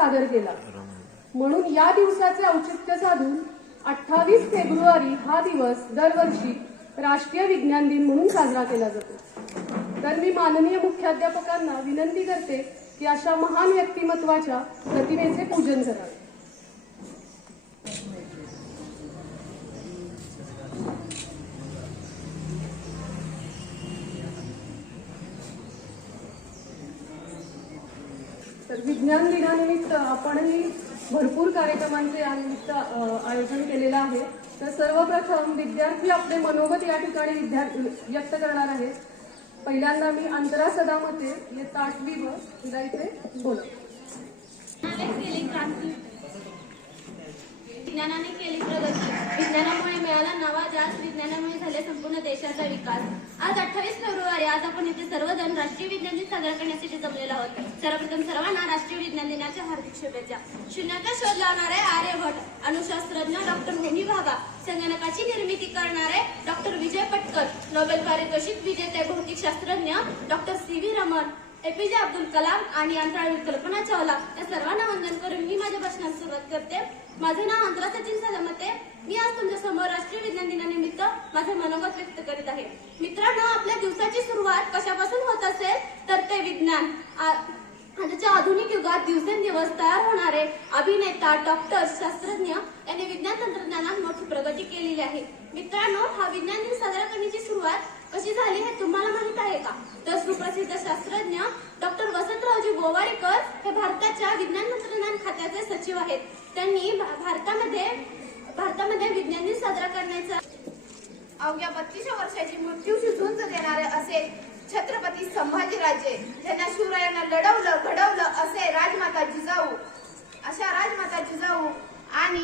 सादर केला. म्हणून या दिवसाचे औचित्य साधून अठ्ठावीस फेब्रुवारी हा दिवस दरवर्षी राष्ट्रीय विज्ञान दिन म्हणून साजरा केला जातो. तर मी माननीय मुख्याध्यापकांना विनंती करते की अशा महान व्यक्तिमत्वाच्या प्रतिमेचे पूजन करावे. विज्ञान दिनानिमित्त आपणही भरपूर कार्यक्रमांचे यानिमित्त आयोजन केलेलं आहे. तर सर्वप्रथम विद्यार्थी आपले मनोगत या ठिकाणी विद्यार्थी व्यक्त करणार आहेत. पहिल्यांदा मी अंतरा सदामते इयत्ता आठवी व तिला इथे बोलत विज्ञानाने केली विज्ञानाने केली प्रगती. विज्ञानामुळे मिळाला नवा जास्त विज्ञानामुळे झाले संपूर्ण देशाचा विकास. आज आपण इथे सर्वजण राष्ट्रीय विज्ञान दिन साजरा करण्यासाठी जमलेलो आहोत. सर्वप्रथम सर्वांना राष्ट्रीय विज्ञान दिनाच्या हार्दिक शुभेच्छा. शून्याचा शोध लावणारे आर्यभट अणुशास्त्रज्ञ डॉक्टर होमी भाभा संगणकाची निर्मिती करणारे डॉक्टर विजय पटकर नोबेल पारितोषिक विजेते भौतिक शास्त्रज्ञ doctor C V Raman APJ Abdul Kalam आणि अंतराळवीर कल्पना चावला या सर्वांना वंदन करून मी माझ्या भाषणात सुरुवात करते. माझे नाव अंतरा सचिन सलामते मी आज तुमच्यासमोर राष्ट्रीय विज्ञान दिनानिमित्त माझे मनोगत व्यक्त करीत आहे. मित्रांनो आपल्या दिवसाची सुरुवात कशापासून होत असेल? तर ते विज्ञान. आ- आजच्या आधुनिक युगात दिवसेंदिवस तयार होणारे अभिनेता डॉक्टर शास्त्रज्ञ यांनी विज्ञान तंत्रज्ञानात मोठी प्रगती केलेली आहे. मित्रांनो हा विज्ञान दिन साजरा करण्याची सुरुवात कशी झाली हे तुम्हाला माहीत आहे का? तर सुप्रसिद्ध शास्त्रज्ञ डॉक्टर वसंतरावजी गोवारीकर हे भारताच्या विज्ञान तंत्रज्ञान खात्याचे सचिव आहेत. त्यांनी भा- भारतामध्ये भारतामध्ये विज्ञान दिन साजरा करण्याचा अवघ्या बत्तीसशे वर्षाची मृत्यूशी झुंज देणारे असे छत्रपती संभाजीराजे ज्यांना शिवरायांना लढवलं घडवलं असे राजमाता जिजाऊ अशा राजमाता जिजाऊ आणि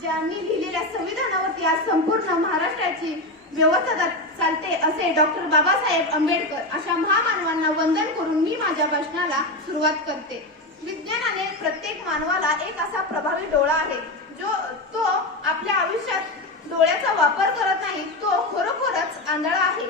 ज्यांनी लिहिलेल्या संविधानावरती आज संपूर्ण महाराष्ट्राची व्यवस्था चालते असे डॉक्टर बाबासाहेब आंबेडकर अशा महामानवांना वंदन करून मी माझ्या भाषणाला सुरुवात करते. विज्ञानाने प्रत्येक मानवाला एक असा प्रभावी डोळा आहे जो तो आपल्या आयुष्यात डोळ्याचा वापर करत नाही तो खरोखरच आंधळा आहे.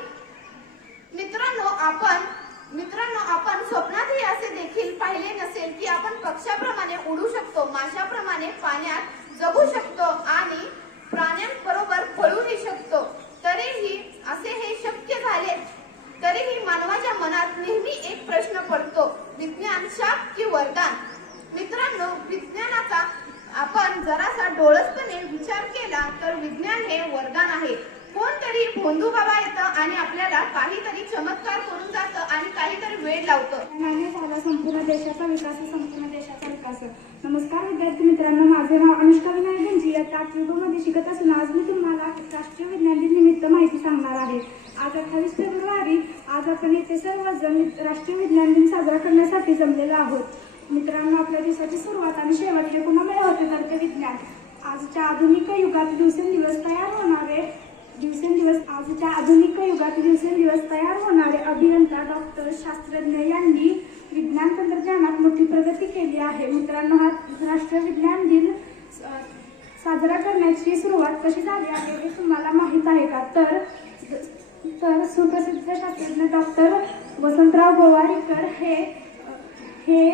मित्रांनो आपण मित्रांनो आपण स्वप्नातही असे देखील पाहिले नसेल की आपण पक्षाप्रमाणे उडू शकतो माशाप्रमाणे पाण्यात जगू शकतो आणि प्राण्यांबरोबर पळूही शकतो. तरीही असे हे शक्य झाले तरीही मानवाच्या मनात नेहमी एक प्रश्न पडतो विज्ञान शाप की वरदान? मित्रांनो विज्ञानाचा आपण जरासा डोळसपणे विचार केला तर विज्ञान हे वरदान आहे. कोणतरी भोंदू बाबा येतं आणि आपल्याला काहीतरी चमत्कार करून जातं आणि काहीतरी वेळ लावतं. विज्ञानाने संपूर्ण देशाचा विकास संपूर्ण देशाचा विकास. नमस्कार विद्यार्थी मित्रांनो माझे नाव अनुष्का विनायक गंजी. इयत्ता आठवी मध्ये शिकत असून आज मी तुम्हाला राष्ट्रीय विज्ञान दिन निमित्त माहिती सांगणार आहे. आज अठ्ठावीस फेब्रुवारी आज आपण येथे सर्वजण राष्ट्रीय विज्ञान दिन साजरा करण्यासाठी जमलेलो आहोत. मित्रांनो आपल्या दिवसाची सुरुवात आणि शेवट हे कुणामुळे होते तर ते विज्ञान आजच्या आधुनिक युगात दिवसेंदिवस तयार होणारे दिवसेंदिवस आजच्या आधुनिक युगात दिवसेंदिवस तयार होणारे अभियंता डॉक्टर शास्त्रज्ञ यांनी विज्ञान तंत्रज्ञानात मोठी प्रगती केली आहे. मित्रांनो हा राष्ट्रीय विज्ञान दिन साजरा करण्याची सुरुवात कशी झाली आहे हे तुम्हाला माहीत आहे का? तर तर सुप्रसिद्ध शास्त्रज्ञ डॉक्टर वसंतराव गोवारीकर हे हे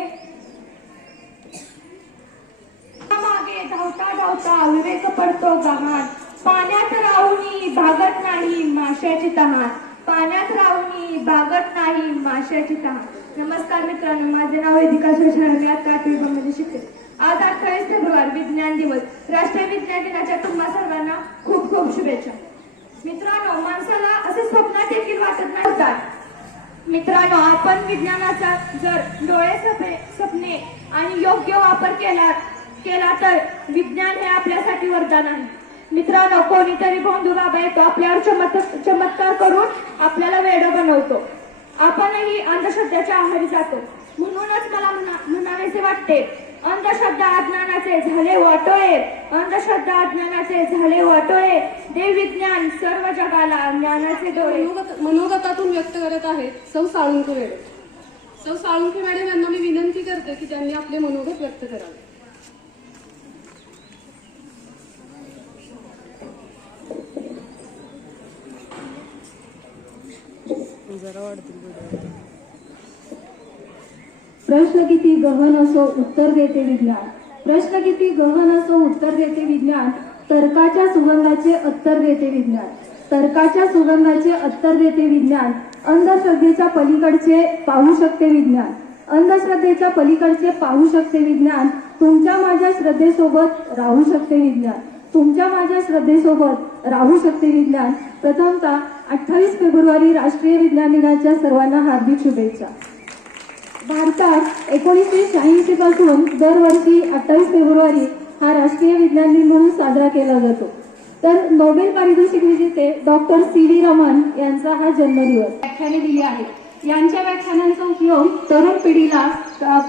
मागे धावता धावता विवेक पडतो गहाण. पाण्यात राहून भागत नाही माशाची तहान. पाण्यात राहून भागत नाही माशाची तहा नमस्कार मित्रांनो माझे नाव वेदिका सुरेश मी आता आठवी मध्ये शिकते. आज अठ्ठावीस फेब्रुवारी विज्ञान दिवस. राष्ट्रीय विज्ञान दिनाच्या तुम्हा सर्वांना खूप खूप शुभेच्छा. मित्रांनो माणसाला असे स्वप्न देखील वाटत नव्हतात मित्रांनो आपण विज्ञानाचा जर डोळे सपे स्वप्ने आणि योग्य वापर केला केला तर विज्ञान हे आपल्यासाठी वरदान आहे. मित्रांनो कोणीतरी भोंदू बाबा येतो आपल्यावर चमत्कार चमत्कार करून आपल्याला वेड बनवतो. आपणही अंधश्रद्धेच्या आहारी जातो. म्हणूनच मला म्हणावेसे वाटते अंधश्रद्धा अज्ञानाचे झाले वाटोळे. अंधश्रद्धा अज्ञानाचे झाले वाटोळे. देव विज्ञान सर्व जगाला ज्ञानाचे डोळे. मनोगतातून व्यक्त करत आहे सौ साळुंक मॅडम. सौ साळुंखे मॅडम यांना मी विनंती करते की त्यांनी आपले मनोगत व्यक्त करावे. प्रश्न किती गहन असो उत्तर देते विज्ञान. प्रश्न किती गहन असो उत्तर देते विज्ञान. तर्काच्या सुगंधाचे उत्तर देते विज्ञान. तर्काच्या सुगंधाचे उत्तर देते विज्ञान. अंधश्रद्धेच्या पलीकडचे पाहू शकते विज्ञान. अंधश्रद्धेच्या पलीकडचे पाहू शकते विज्ञान. तुमच्या माझ्या श्रद्धेसोबत राहू शकते विज्ञान. तुमच्या माझ्या श्रद्धेसोबत राहू शकते विज्ञान. प्रथमतः अठ्ठावीस फेब्रुवारी राष्ट्रीय विज्ञान दिनाच्या सर्वांना हार्दिक शुभेच्छा. भारतात एकोणीसशे शहाऐंशी पासून दरवर्षी अठ्ठावीस फेब्रुवारी हा राष्ट्रीय विज्ञान दिन म्हणून साजरा केला जातो. तर नोबेल पारितोषिक विजेते डॉक्टर सी व्ही रमन यांचा हा जन्मदिवस. व्याख्याने दिली आहेत. यांच्या व्याख्यानांचा उपयोग तरुण पिढीला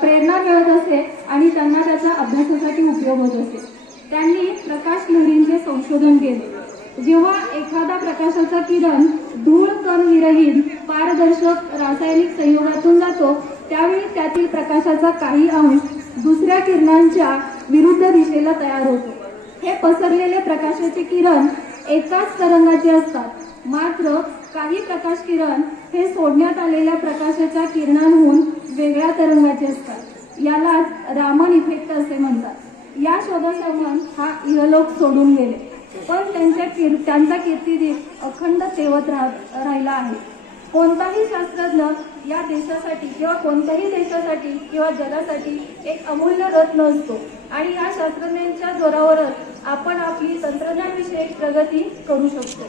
प्रेरणा मिळत असे आणि त्यांना त्याचा अभ्यासासाठी उपयोग होत असे त्यांनी प्रकाश लहरींचे संशोधन केले. जेव्हा एखादा प्रकाशाचा किरण धूळ कण विरहित पारदर्शक रासायनिक संयोगातून जातो त्यावेळी त्यातील प्रकाशाचा काही अंश दुसऱ्या किरणांच्या विरुद्ध दिशेला तयार होतो. हे पसरलेले प्रकाशाचे किरण एकाच तरंगाचे असतात. मात्र काही प्रकाश किरण हे सोडण्यात आलेल्या प्रकाशाच्या किरणांहून वेगळ्या तरंगाचे असतात. यालाच रामन इफेक्ट असे म्हणतात. या शोधासमन हा इहलोक सोडून गेले. पण त्यांच्या त्यांचा कीर्तिदीप अखंड सेवत राह- राहिला आहे. कोणताही शास्त्रज्ञ या देशासाठी किंवा कोणत्याही देशासाठी किंवा जगासाठी एक अमूल्य रत्न असतो आणि या शास्त्रज्ञांच्या जोरावरच आपण आपली तंत्रज्ञानविषयक प्रगती करू शकतो.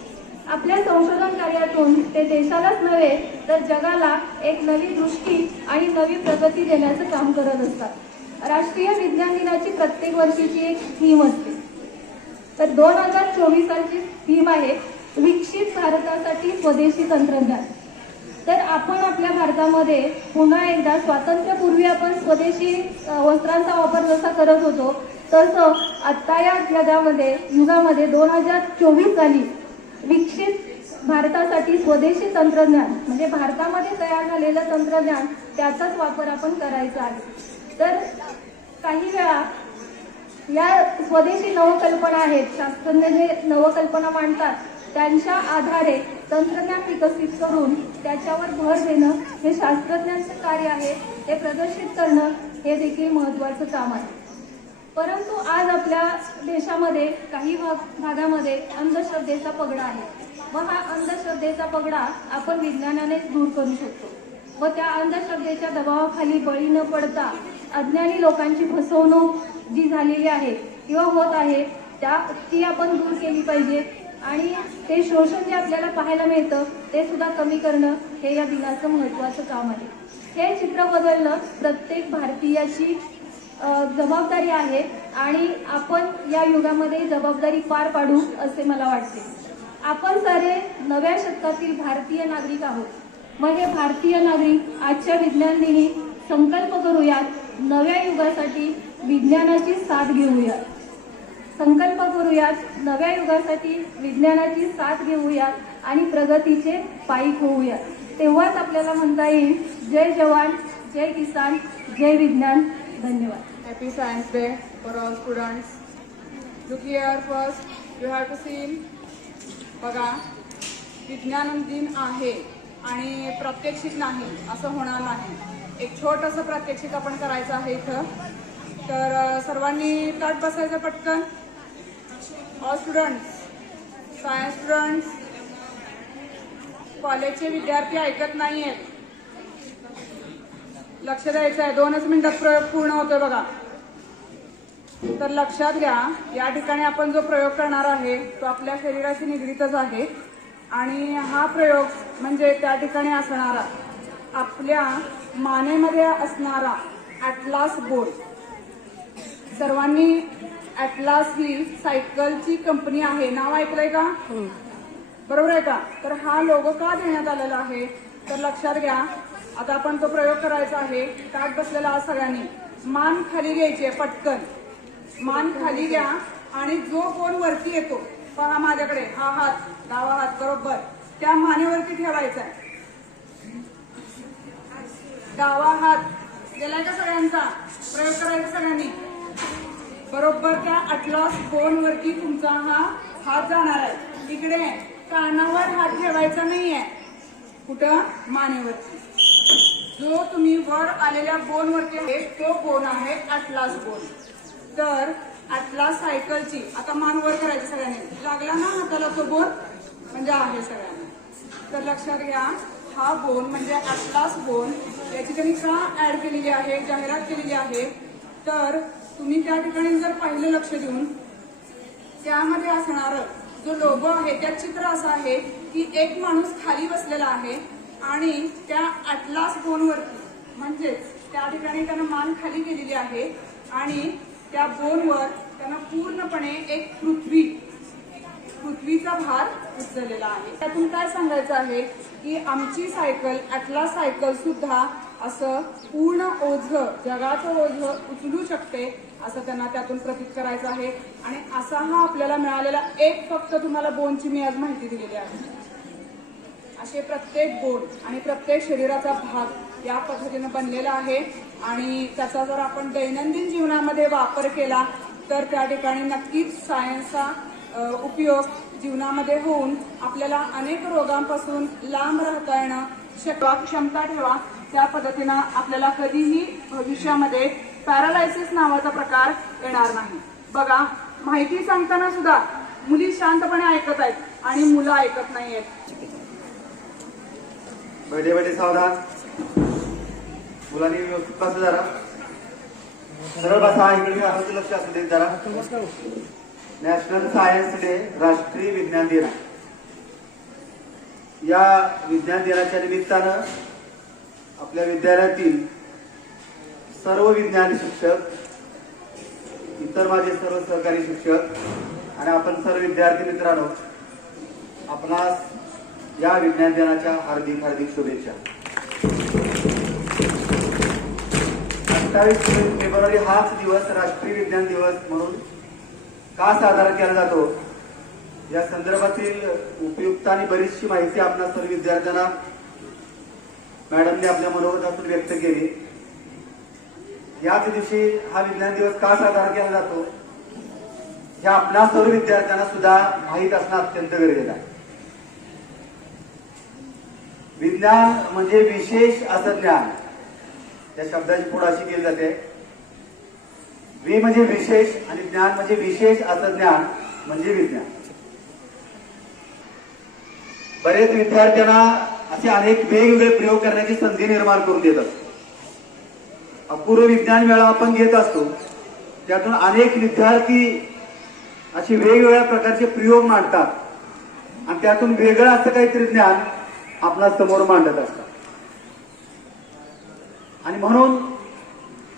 आपल्या संशोधन कार्यातून ते देशालाच नव्हे तर जगाला एक नवी दृष्टी आणि नवी प्रगती देण्याचं काम करत असतात. राष्ट्रीय विज्ञान दिनाची प्रत्येक वर्षीची एक थीम असते. तर दोन हजार चोवीस सालची थीम आहे विकसित भारतासाठी स्वदेशी तंत्रज्ञान. तर आपण आपल्या भारतामध्ये पुन्हा एकदा स्वातंत्र्यपूर्वी आपण स्वदेशी वस्त्रांचा वापर जसा करत होतो तसं आत्ता या जगामध्ये युगामध्ये दोन हजार चोवीस साली विकसित भारतासाठी स्वदेशी तंत्रज्ञान म्हणजे भारतामध्ये तयार झालेलं तंत्रज्ञान त्याचाच वापर आपण करायचा आहे. तर काही वेळा या स्वदेशी नवकल्पना आहेत शास्त्रज्ञ जे नवकल्पना मांडतात त्यांच्या आधारे तंत्रज्ञान विकसित करून त्याच्यावर भर देणं हे शास्त्रज्ञांचं कार्य आहे ते प्रदर्शित करणं हे देखील महत्त्वाचं काम आहे. परंतु आज आपल्या देशामध्ये काही भाग भागामध्ये अंधश्रद्धेचा पगडा आहे. व हा अंधश्रद्धेचा पगडा आपण विज्ञानानेच दूर करू शकतो. व त्या अंधश्रद्धेच्या दबावाखाली बळी न पडता अज्ञानी लोकांची फसवणूक जी झालेली आहे किंवा होत आहे त्या ती आपण दूर केली पाहिजे. आणि ते शोषण जे आपल्याला पाहायला मिळतं ते सुद्धा कमी करणं हे या दिनाचं महत्त्वाचं काम आहे. हे चित्र बदलणं प्रत्येक भारतीयाची जबाबदारी आहे आणि आपण या युगामध्ये जबाबदारी पार पाडू असे मला वाटते. आपण सारे नव्या शतकातील भारतीय नागरिक आहोत. मग हे भारतीय नागरिक आजच्या विज्ञान दिनी संकल्प करूयात नव्या युगासाठी विज्ञानाची साथ घेऊयात. संकल्प करूयात नव्या युगासाठी विज्ञानाची साथ घेऊयात आणि प्रगतीचे पायी होऊयात. तेव्हाच आपल्याला म्हणता येईल जय जवान जय किसान जय विज्ञान. धन्यवाद. Happy science day for all students look year first you have to seen बघा विज्ञान दिन आहे आणि प्रात्यक्षिक नाही असं होणार नाही. एक छोटंसं प्रात्यक्षिक आपण करायचं आहे इथं. तर सर्वांनी ताट बसायचं पटकन. ऑल स्टुडंट्स सायन्स स्टुडंट्स कॉलेजचे विद्यार्थी ऐकत नाही आहेत लक्ष द्यायचं आहे. दोनच मिनिटात प्रयोग पूर्ण होतोय बघा. तर लक्षात घ्या या ठिकाणी आपण जो प्रयोग करणार आहे तो आपल्या शरीराशी निगडीतच आहे. आणि हा प्रयोग म्हणजे त्या ठिकाणी असणारा आपल्या मानेमध्ये असणारा ॲटलास बोर्ड सर्वांनी ॲटलास ही सायकलची कंपनी आहे. नाव ऐकलंय का? बरोबर आहे का? तर हा लोगो का देण्यात आलेला आहे? तर लक्षात घ्या. आता आपण तो प्रयोग करायचा आहे. ताट बसलेला आज सगळ्यांनी. मान खाली घ्यायची आहे पटकन. मान खाली घ्या आणि जो कोण वरती येतो पहा माझ्याकडे. हा हात डावा हात बरोबर. त्या मानेवरती ठेवायचा आहे. डावा हात गेलाय का सगळ्यांचा प्रयोग करायचा सगळ्यांनी. बरोबर त्या अटलॉस बोन वरती तुमचा हा हात जाणार आहे. इकडे कानावर हात ठेवायचा नाहीये. कुठं? मानेवरती. जो तुम्ही वर आलेल्या बोन वरती आहे तो बोन आहे अटलास बोन तर अटलास सायकलची आता मान वर करायची सगळ्यांनी. लागला ना हाताला तो बोन म्हणजे आहे सगळ्यांना. तर लक्षात घ्या हा बोन म्हणजे अटलास बोन याची त्यांनी का ऍड केलेली आहे जाहिरात केलेली आहे. तर तुम्ही त्या ठिकाणी जर पाहिलं लक्ष देऊन त्यामध्ये असणार जो लोगो आहे त्यात चित्र असं आहे की एक माणूस खाली बसलेला आहे आणि त्या अटलास बोनवरती म्हणजेच त्या ठिकाणी त्यानं मान खाली केलेली आहे आणि त्या बोनवर त्यानं पूर्णपणे एक पृथ्वी पृथ्वीचा भार उचललेला आहे. त्यातून काय सांगायचं आहे की आमची सायकल अटला सायकल सुद्धा असं पूर्ण ओझ जगाचं ओझ उचलू शकते असं त्यांना त्यातून प्रतीत करायचं आहे. आणि असा हा आपल्याला मिळालेला एक फक्त तुम्हाला बोनची मी आज माहिती दिलेली आहे. असे प्रत्येक बोन आणि प्रत्येक शरीराचा भाग या पद्धतीनं बनलेला आहे. आणि त्याचा जर आपण दैनंदिन जीवनामध्ये वापर केला तर त्या ठिकाणी नक्कीच सायन्सचा उपयोग जीवनामध्ये होऊन आपल्याला अनेक रोगांपासून लांब राहता येणं शकवा क्षमता ठेवा. त्या पद्धतीनं आपल्याला कधीही भविष्यामध्ये पॅरालायसिस नावाचा प्रकार येणार नाही. बघा माहिती सांगताना सुद्धा मुली शांतपणे ऐकत आहेत आणि मुलं ऐकत नाहीयेत बैठे बैठे सावधान मुलांनी व्यवस्थित बसा जरा. सरळ बसा इकडे आरोग्य लक्ष असू दे जरा. नॅशनल सायन्स डे राष्ट्रीय विज्ञान दिन. आहे. या विज्ञान दिनाच्या निमित्तानं आपल्या विद्यालयातील सर्व विज्ञान शिक्षक इतर माझे सर्व सहकारी शिक्षक आणि आपण सर्व विद्यार्थी मित्रांनो आपणास या विज्ञान दिनाच्या हार्दिक हार्दिक शुभेच्छा. अठ्ठावीस फेब्रुवारी हाच दिवस राष्ट्रीय विज्ञान दिवस म्हणून का साजरा केला जातो? या संदर्भातील उपयुक्त आणि बरीचशी माहिती आपल्या सर्व विद्यार्थ्यांना मॅडमने आपल्या मनोगतातून व्यक्त केले. याच दिवशी हा विज्ञान दिवस का साजरा केला जातो? हे आपल्या सर्व विद्यार्थ्यांना सुद्धा माहीत असणं अत्यंत गरजेचं आहे. विज्ञान म्हणजे विशेष असं ज्ञान. त्या शब्दाची पुढे अशी केली जाते. वि म्हणजे विशेष आणि ज्ञान म्हणजे विशेष असं ज्ञान म्हणजे विज्ञान. बरेच विद्यार्थ्यांना असे अनेक वेगवेगळे प्रयोग करण्याची संधी निर्माण करून देतात. अपूर्व विज्ञान मेळा आपण घेत असतो. त्यातून अनेक विद्यार्थी असे वेगवेगळ्या प्रकारचे प्रयोग मांडतात. आणि त्यातून वेगळं असं काहीतरी ज्ञान आपल्यासमोर मांडत असतात. आणि म्हणून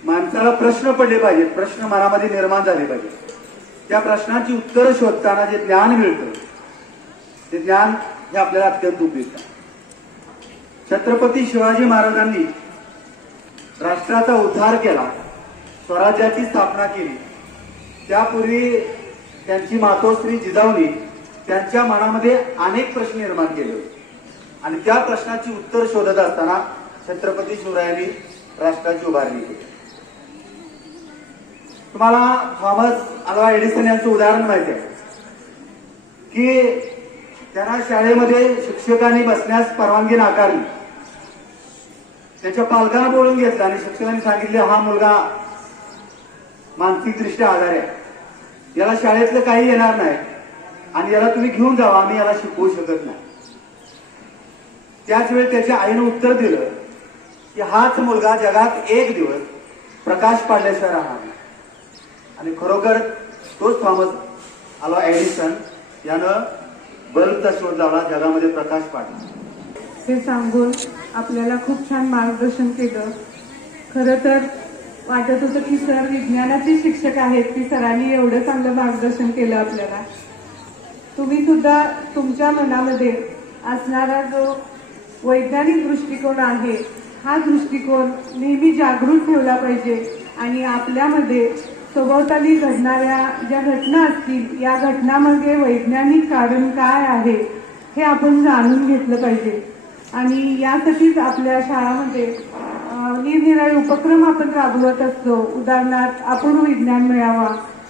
माणसाला प्रश्न पडले पाहिजेत प्रश्न मनामध्ये निर्माण झाले पाहिजे. त्या प्रश्नांची उत्तरं शोधताना जे ज्ञान मिळतं ते ज्ञान हे आपल्याला अत्यंत उपयुक्त आहे. छत्रपती शिवाजी महाराजांनी राष्ट्राचा उद्धार केला स्वराज्याची स्थापना केली. त्यापूर्वी त्यांची मातोश्री जिजाऊनी त्यांच्या मनामध्ये अनेक प्रश्न निर्माण केले. होते आणि त्या प्रश्नाची उत्तर शोधत असताना छत्रपती शिवरायांनी राष्ट्राची उभारणी केली. तुम्हाला थॉमस अल्वा एडिसन यांचं उदाहरण माहिती आहे. की त्यांना शाळेमध्ये शिक्षकांनी बसण्यास परवानगी नाकारली. त्याच्या पालकांना बोलून घेतलं आणि शिक्षकांनी सांगितले हा मुलगा मानसिकदृष्ट्या आधार आहे. याला शाळेतलं काही येणार नाही आणि याला तुम्ही घेऊन जावा आम्ही याला शिकवू शकत नाही. त्याच वेळी त्याच्या आईनं उत्तर दिलं की हाच मुलगा जगात एक दिवस प्रकाश पाडल्याशिवाय राहणार नाही. आणि खरोखर तोच थॉमस आलो एडिसन यानं बल्बचा शोध लावला जगामध्ये प्रकाश पाडला. हे सांगून आपल्याला खूप छान मार्गदर्शन केलं. खरं तर वाटत होतं की सर विज्ञानाचे शिक्षक आहेत की सरांनी एवढं चांगलं मार्गदर्शन केलं आपल्याला. तुम्ही सुद्धा तुमच्या मनामध्ये असणारा जो वैज्ञानिक दृष्टिकोन आहे हा दृष्टिकोन नेहमी जागृत ठेवला पाहिजे आणि आपल्यामध्ये सभोवताली घडणाऱ्या ज्या घटना असतील या घटनामध्ये वैज्ञानिक कारण काय आहे हे आपण जाणून घेतलं पाहिजे. आणि यासाठीच आपल्या शाळामध्ये निरनिराळे उपक्रम आपण राबवत असतो. उदाहरणार्थ आपण विज्ञान मेळावा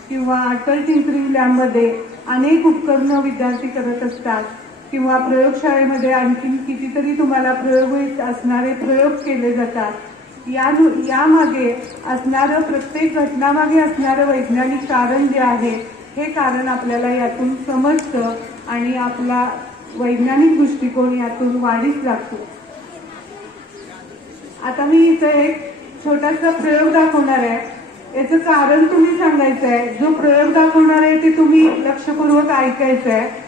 किंवा अटल टिंकरिंग लॅबमध्ये अनेक उपकरणं विद्यार्थी करत असतात. किंवा प्रयोगशाळेमध्ये आणखीन कितीतरी तुम्हाला प्रयोग असणारे प्रयोग केले जातात. या यामागे असणारं प्रत्येक घटनामागे असणारं वैज्ञानिक कारण जे आहे हे कारण आपल्याला यातून समजतं आणि आपला वैज्ञानिक दृष्टिकोन यातून वाढीस लागतो. आता मी इथं एक छोटासा प्रयोग दाखवणार आहे. याचं कारण तुम्ही सांगायचं आहे जो प्रयोग दाखवणार आहे ते तुम्ही लक्षपूर्वक ऐकायचं आहे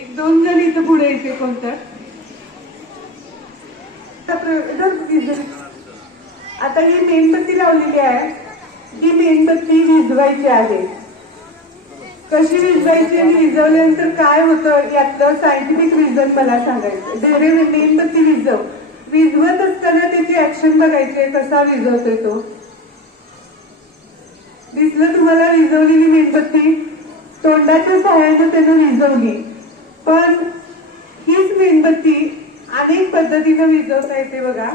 एक दोन जण इथं पुढे येते कोणतं? आता प्रयोग- आता ही मेणबत्ती लावलेली आहे. ही मेणबत्ती विजवायची आहे. कशी विजवायची आणि विजवल्यानंतर काय होतं यातलं सायंटिफिक रिझन मला सांगायचं. ढेरे मेणबत्ती विजव विजवत असताना त्याची ऍक्शन बघायची आहे, कसा विजवतोय तो. दिसलं तुम्हाला विजवलेली मेणबत्ती? तोंडाच्या सहाय्यानं त्यानं विजवली पण हीच मेणबत्ती अनेक पद्धतीनं विजवता येते बघा.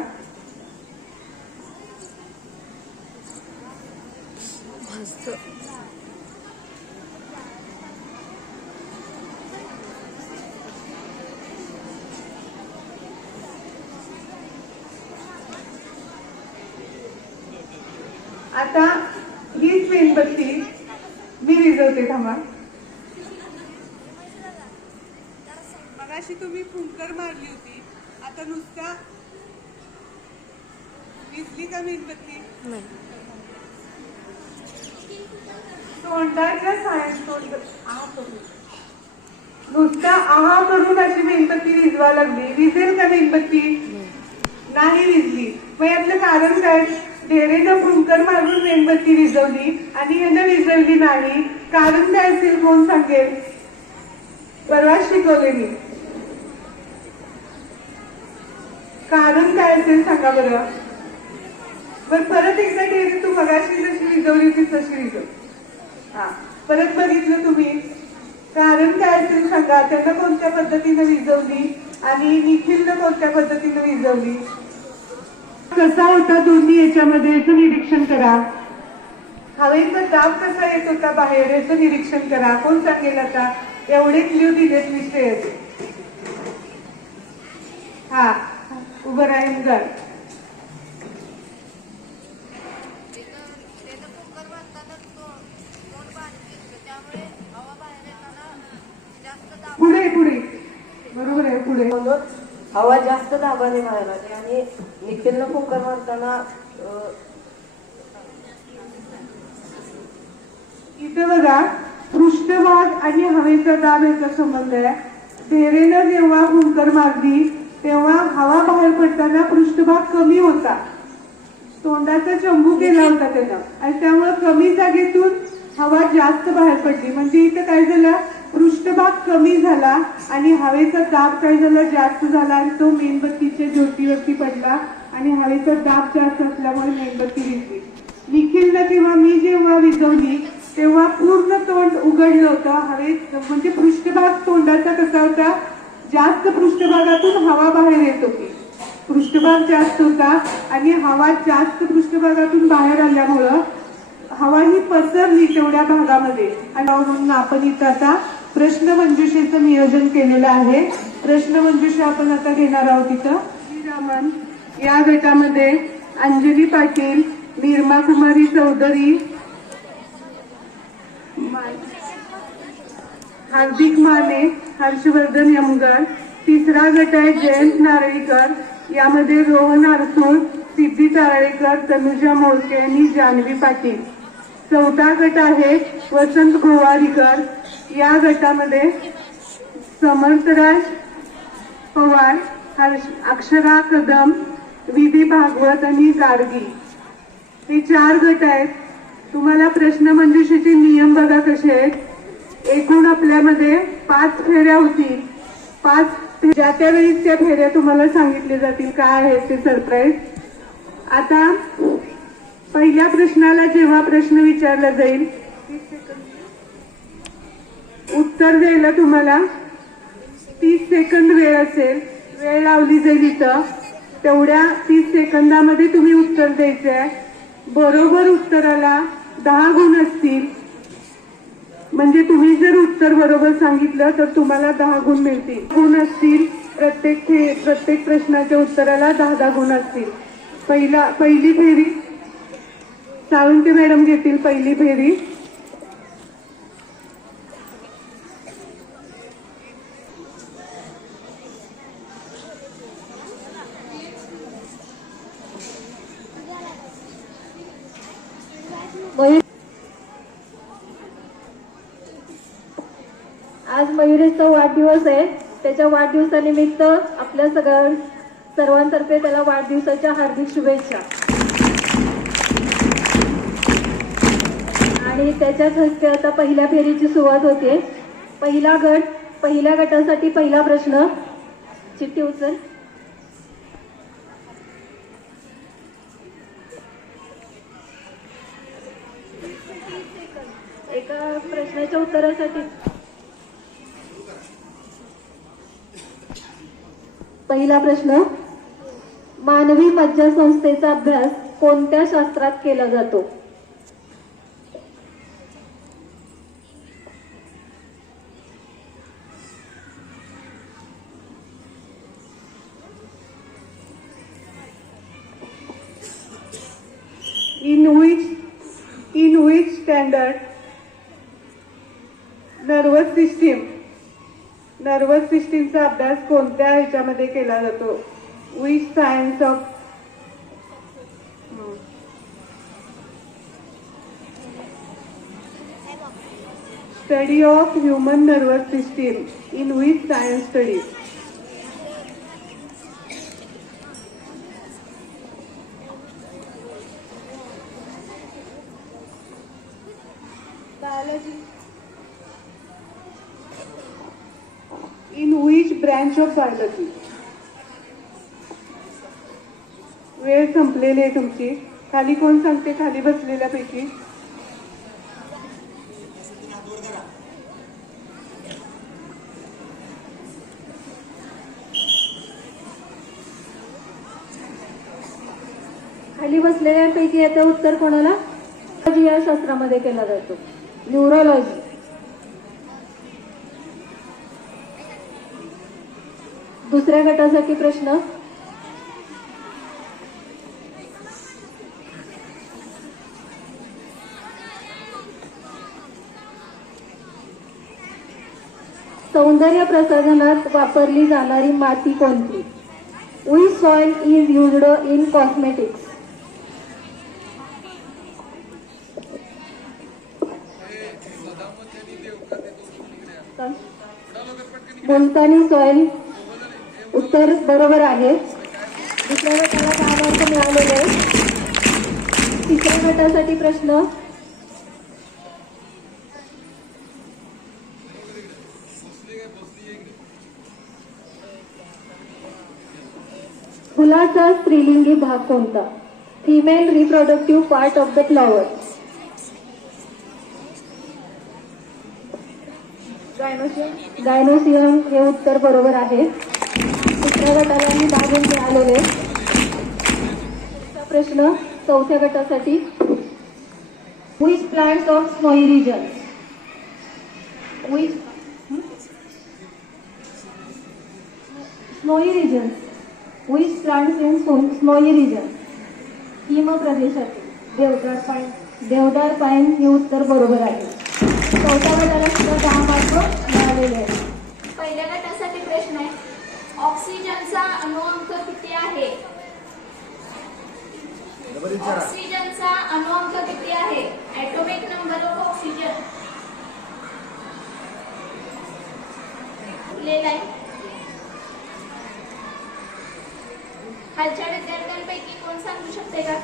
आता हीच मेणबत्ती मी विजवते थांबा. मगाशी तुम्ही फुंकर मारली होती. आता नुसता विजली का मेणबत्ती तोंडाच्या सायन्स तोंड. आ करून. नुसता आहा करून अशी मेणबत्ती विजवा लागली. विजेल का मेणबत्ती नाही. विजली मग यातलं कारण काय? ढेरेनं फुंकर मारून मेणबत्ती विजवली आणि यानं विजवली नाही. कारण काय असेल कोण सांगेल? परवा शिकवले मी. कारण काय असेल सांगा बरं. पण परत एकदा ढेरे तू मगाशी जशी विजवली होती तशी विजव हा परत बघितलं तुम्ही. कारण काय असेल सांगा. त्यांना कोणत्या पद्धतीनं विजवली आणि निखिलनं कोणत्या पद्धतीनं विजवली कसा होता दोन्ही याच्यामध्ये याचं निरीक्षण करा. हवेचा दाब कसा येत होता बाहेर याचं निरीक्षण करा. कोण सांगेल आता? एवढे क्ल्यू दिलेत विषयाचे हा उभं राहील घर पुढे पुढे बरोबर आहे पुढे म्हणून हवा जास्त दाबाने बाहेर लागले. आणि निखिलनं फुंकर मारताना इथे बघा पृष्ठभाग आणि हवेचा दाब याचा संबंध आहे. तेरेनं जेव्हा हुंकर मारली तेव्हा हवा बाहेर पडताना पृष्ठभाग कमी होता. तोंडाचा चंबू केला होता त्यानं. आणि त्यामुळे कमी जागेतून हवा जास्त बाहेर पडली. म्हणजे इथं काय झालं? पृष्ठभाग कमी झाला आणि हवेचा दाब काय झाला? जास्त झाला आणि तो मेणबत्तीच्या ज्योतीवरती पडला आणि हवेचा दाब जास्त असल्यामुळे मेणबत्ती विजली निखिलनं तेव्हा मी जेव्हा विजवली तेव्हा पूर्ण तोंड उघडलं होतं. हवेत म्हणजे पृष्ठभाग तोंडाचा कसा होता? जास्त पृष्ठभागातून हवा बाहेर येत होती. पृष्ठभाग जास्त होता आणि हवा जास्त पृष्ठभागातून बाहेर आल्यामुळं हवा ही पसरली तेवढ्या भागामध्ये. आणि म्हणून आपण इथं आता प्रश्नमंजुषेचं नियोजन केलेलं आहे. प्रश्नमंजुषा आपण आता घेणार आहोत इथं. श्रीरामन या गटामध्ये अंजली पाटील निर्मा कुमारी चौधरी हार्दिक माने हर्षवर्धन यमगर तिसरा गट आहे जयंत नारळीकर. यामध्ये रोहन आरसूळ सिद्धी तारळेकर तनुजा मोळके आणि जान्हवी पाटील. चौथा गट आहे वसंत गोवारीकर या गटामध्ये समर्थराज पवार हर्ष अक्षरा कदम विधी भागवत आणि गार्गी हे चार गट आहेत. तुम्हाला प्रश्न मंजुषेचे नियम बघा कसे आहेत. एकूण आपल्यामध्ये पाच फेऱ्या होतील. पाच ज्या त्या वेळी त्या फेऱ्या तुम्हाला सांगितल्या जातील काय आहेत ते सरप्राईज आता पहिल्या प्रश्नाला जेव्हा प्रश्न विचारला जाईल उत्तर द्यायला तुम्हाला? तीस सेकंद वेळ असेल. वेळ लावली जाईल इथं. तेवढ्या तीस सेकंदामध्ये तुम्ही उत्तर द्यायचे आहे बरोबर उत्तराला दहा गुण असतील. म्हणजे तुम्ही जर उत्तर बरोबर सांगितलं तर तुम्हाला दहा गुण मिळतील. गुण असतील प्रत्येक फे- प्रत्येक प्रश्नाच्या उत्तराला दहा दहा गुण असतील. पहिला पहिली फेरी. साळुंके मॅडम घेतील पहिली फेरी. आज मयुरेशचा वाढदिवस आहे. त्याच्या वाढदिवसानिमित्त आपल्या सगळ्या सर्वांतर्फे त्याला वाढदिवसाच्या हार्दिक शुभेच्छा. आणि त्याच्याच हस्ते आता पहिल्या फेरीची सुरुवात होते. पहिला गट पहिल्या गटासाठी पहिला प्रश्न. चिठ्ठी उचल. एका प्रश्नाच्या उत्तरासाठी. पहिला प्रश्न मानवी मज्जासंस्थेचा अभ्यास कोणत्या शास्त्रात केला जातो? In which in which standard nervous system nervous सिस्टीमचा अभ्यास कोणत्या ह्याच्यामध्ये केला जातो? Which science of study of human nervous system in which science study in which branch of biology? वेळ संपलेली आहे तुमची. खाली कोण सांगते? खाली बसलेल्यापैकी. खाली बसलेल्यांपैकी याचं उत्तर कोणाला? जीवशास्त्रामध्ये केला जातो. न्यूरोलॉजी दुसऱ्या गटासाठी प्रश्न? सौंदर्य प्रसाधनात वापरली जाणारी माती कोणती? Which soil is used in cosmetics? Multani soil उत्तर बरोबर आहे. दुसऱ्या गटाला दहा मार्क मिळालेले आहेत. तिसऱ्या गटासाठी प्रश्न. फुलाचा स्त्रीलिंगी भाग कोणता? Female reproductive part of the flower gynoecium हे उत्तर बरोबर आहे. दुसऱ्या गटाला मी दहा गुण मिळालेले प्रश्न चौथ्या गटासाठी. Which plants of snowy region which snowy region which plants in snowy region हिम प्रदेशातील. देवदार पाईन देवदार पाईन हे उत्तर बरोबर आहे. चौथ्या गटाला सुद्धा दहा मार्क मिळालेले आहेत पहिल्या गटासाठी प्रश्न आहे ऑक्सिजनचा अणुअंक किती आहे? ऑक्सिजनचा अणुअंक किती आहे? ऍटोमिक नंबर ऑफ ऑक्सिजन लिहिलं आहे खालच्या विद्यार्थ्यांपैकी कोण सांगू शकते का?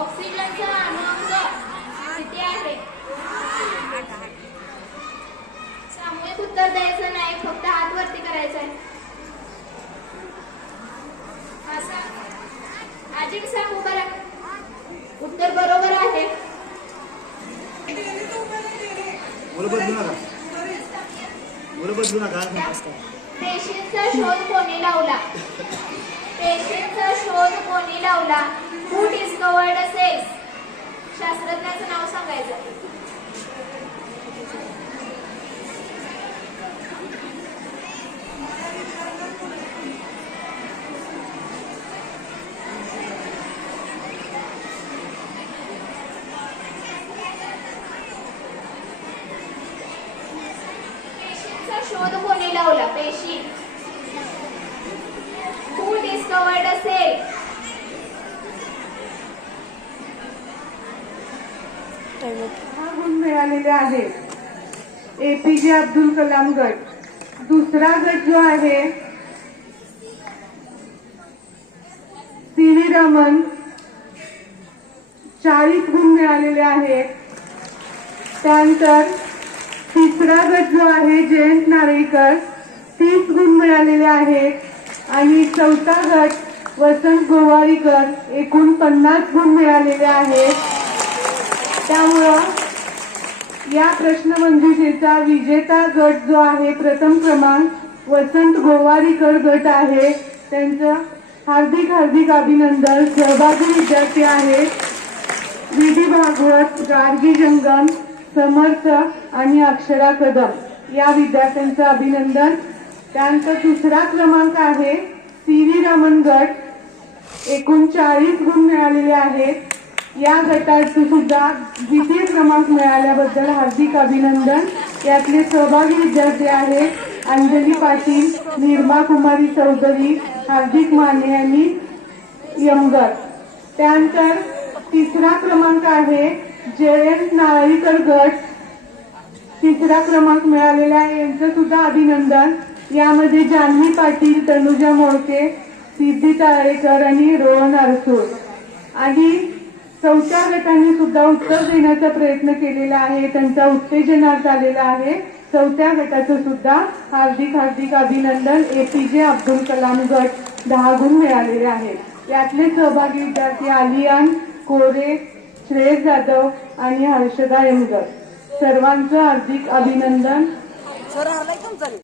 ऑक्सिजनचा अणुअंक किती आहे? सामूहिक उत्तर द्यायचं नाही फक्त हात वरती करायचा आहे. हा सांग. उभा उत्तर बरोबर आहे. पेशींचा शोध कोणी लावला? पेशींचा शोध कोणी लावला? हू डिस्कवर्ड सेक्स शास्त्रज्ञाचं नाव सांगायचं पेशींचा शोध कोणी लावला पेशी हू डिस्कवर्ड सेक्स हा गुण मिळालेले आहे. एपीजे अब्दुल कलाम गट. दुसरा गट जो आहे सी व्ही रमन. चाळीस गुण मिळालेले आहेत त्यानंतर तिसरा गट जो आहे जयंत नारळीकर. तीस गुण मिळालेले आहेत आणि चौथा गट वसंत गोवारीकर. एकूण पन्नास गुण मिळालेले आहेत त्यामुळं या प्रश्नमंजुषेचा विजेता गट जो आहे प्रथम क्रमांक वसंत गोवारीकर गट आहे. त्यांचं हार्दिक हार्दिक अभिनंदन. सहभागी विद्यार्थी आहेत विधी भागवत गार्गी जंगम समर्थ आणि अक्षरा कदम. या विद्यार्थ्यांचं अभिनंदन. त्यांचा दुसरा क्रमांक आहे सी व्ही रमन गट. एकूण चाळीस गुण मिळालेले आहेत. या गटाचं सुद्धा द्वितीय क्रमांक मिळाल्याबद्दल हार्दिक अभिनंदन. यातले सहभागी विद्यार्थी आहेत अंजली पाटील निर्मा कुमारी चौधरी हार्दिक माने आणि यमगर. त्यानंतर तिसरा क्रमांक आहे जयंत नारळीकर गट. तिसरा क्रमांक मिळालेला आहे यांचं सुद्धा अभिनंदन. यामध्ये जान्हवी पाटील तनुजा मोळके सिद्धी ताळेकर आणि रोहन अरसूर आणि चौथ्या सुद्धा उत्तर देण्याचा प्रयत्न केलेला आहे. त्यांचा उत्तेजनार्थ आलेला आहे. चौथ्या गटाचं सुद्धा हार्दिक हार्दिक अभिनंदन एपीजे अब्दुल कलाम गट दहा गुण मिळालेले आहेत. यातले सहभागी विद्यार्थी आलियान कोरे श्रेयस जाधव आणि हर्षदा यमगर सर्वांचं हार्दिक अभिनंदन.